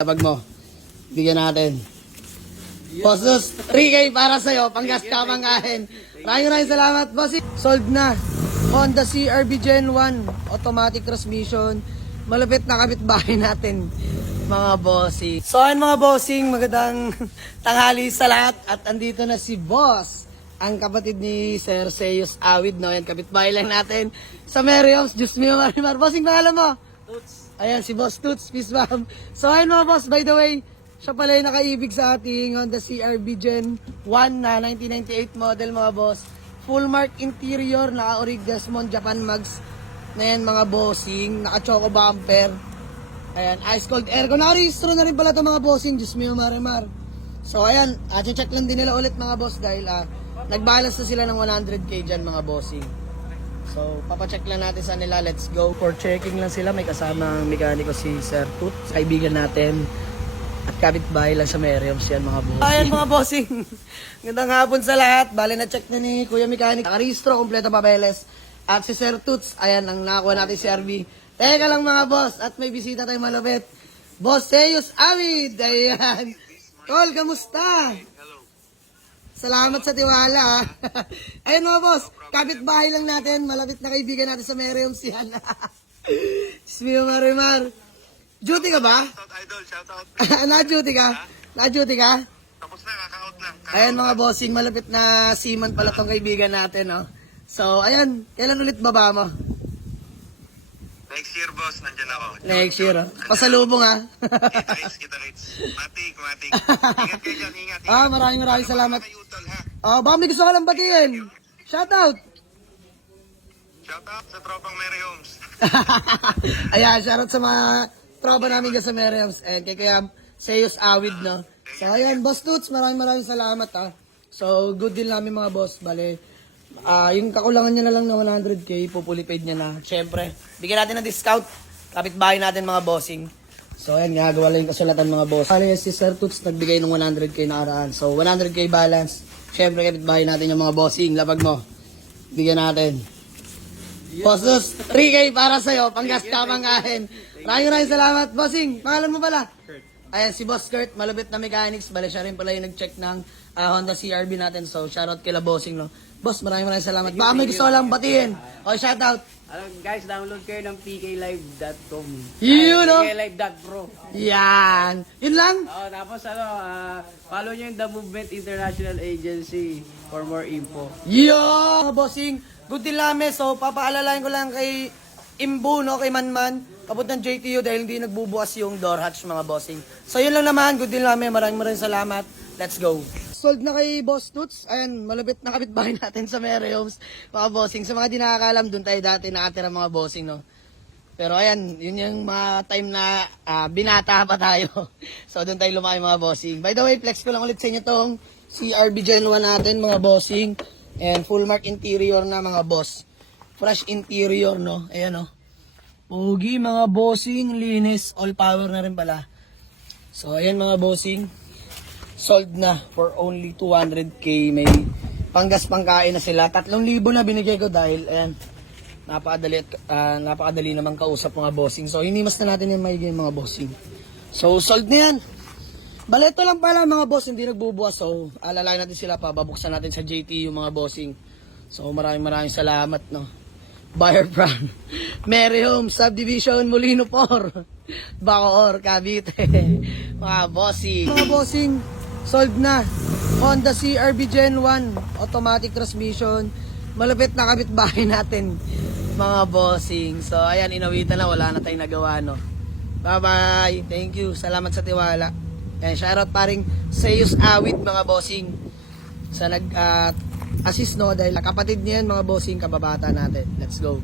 Labag mo. Bigyan natin. Boss, 3K para sa'yo. Panggas ka pangkain. Maraming salamat, boss. Sold na. Honda CR-V Gen 1. Automatic transmission. Malupit na kapitbahay natin, mga bossing. So ayun mga bossing, magandang tanghali sa lahat. At andito na si boss, ang kapatid ni Sir Zeus Awid. No? Yan, kapitbahay lang natin sa Merriams. Diyos mio, Marimar. Bossing, pangalan mo? Toots. Ayan, si Boss Toots, peace bomb. So ayun mga boss, by the way, siya pala yung nakaibig sa ating Honda CR-V Gen 1 na 1998 model mga boss. Full mark interior, naka-orig Desmond Japan Mags na yan mga bossing, naka-choco bumper. Ayan, ice cold aircon. Naka-registro na rin pala ito mga bossing, Diyos mio Marimar. So ayan, check lang din nila ulit mga boss dahil nag-balance na sila ng 100k dyan mga bossing. So, papacheck lang natin sa nila. Let's go. For checking lang sila. May kasamang mekaniko si Sir Tut. Kaibigan natin. At kapitbahay lang sa Merriams yan mga bossing. Ayan mga bossing. Gandang hapon sa lahat. Bale na check na ni Kuya Mechanic. Nakarehistro, kompleto papeles. At si Sir Tuts. Ayan, ang nakakuha natin si RV. Teka lang mga boss. At may bisita tayong malupit. Boss Zeus Awid. Ayan. Tol, kamusta? Salamat sa tiwala. Ayun mga boss, kapitbahay lang natin, malapit na kaibigan natin sa Merriams yan. Smio Marimar. Duty ka ba? Shoutout idol, shoutout. Na-duty ka? Na-duty ka? Tapos na, kaka-out na. Ayun mga bossing, malapit na seaman pala tong kaibigan natin. No? So, ayun, kailan ulit baba mo? Next year boss, nandyan ako. Next year. Pasalubong ha. Kita rates. Matik. Ingat kayo dyan, ingat. Maraming salamat. Kayo utol ha. Baka may gusto ka lang batiin. Shoutout. Shoutout sa tropang Mary Homes. Ayan, shoutout sa mga tropa namin dyan sa Merriams. And kay Kuya Zeus Awid, no? So, ayan, Boss Toots, maraming salamat, ha. So, good deal namin mga boss. Bale, yung kakulangan niya na lang na 100k, pupulipaid niya na. Siyempre, bigyan natin ng discount. Kapitbahay natin mga bossing. So, ayan, gagawa lang yung kasulatan mga boss. Bale, si Sir Toots nagbigay ng 100k nakaraan. So, 100k balance. Siyempre, kapitbahay natin yung mga bossing. Labag mo. Bigyan natin. Boss Toots, 3k para sa'yo. Panggas ka pangkain. Maraming salamat. Bossing, pangalan mo pala? Kurt. Ayan, si Boss Kurt, malupit na mechanics. Bale, siya rin pala yung nag-check ng Honda CR-V natin. So, shoutout kila Bossing, no? Boss, maraming salamat. Baka may gusto ko lang batiin. O, shoutout. Guys, download kayo ng pklive.com. Yun, no? pklive.pro. Yan. Yun lang? Tapos follow nyo yung The Movement International Agency for more info. Yo! Mga bossing, good deal namin. So, papaalalain ko lang kay Imbu, no? Kay Manman. Kapot ng JTU dahil hindi nagbubukas yung door hatch, mga bossing. So, yun lang naman. Good deal namin. Maraming salamat. Let's go. Sold na kay Boss Toots. Ayan, malupit na kapitbahay natin sa Merriams, mga bossing. Sa mga di nakakalam, doon tayo dati nakatira mga bossing, no? Pero ayan, yun yung mga time na binata pa tayo. So, doon tayo lumaki mga bossing. By the way, flex ko lang ulit sa inyo tong CR-V Gen 1 natin, mga bossing. And full mark interior na, mga boss. Fresh interior, no? Ayan, no? Pogi, mga bossing, linis, all power na rin pala. So, ayan mga bossing. Sold na for only 200k. May panggas pangkain na sila. 3,000 na binigay ko dahil, ayan, napakadali naman kausap mga bossing. So, hinimas na natin yung maiging mga bossing. So, sold na yan. Bale, ito lang pala mga boss, hindi nagbubukas. So, alalayan natin sila pa. Babuksan natin sa JT yung mga bossing. So, maraming salamat, no? Buyer from Mary Home Subdivision, Molino Por, Bacoor, Cavite. Mga bossing. Mga bossing, sold na. Honda CR-V Gen 1, automatic transmission. Malupit na kapitbahay natin, mga bossing. So, ayan, inawitan na. Wala na tayong nagawa, no? Bye-bye. Thank you. Salamat sa tiwala. Ayan, shoutout pa rin Zeus Awid, mga bossing. Sa assist, no? Dahil kapatid niyan, mga bossing, kababata natin. Let's go.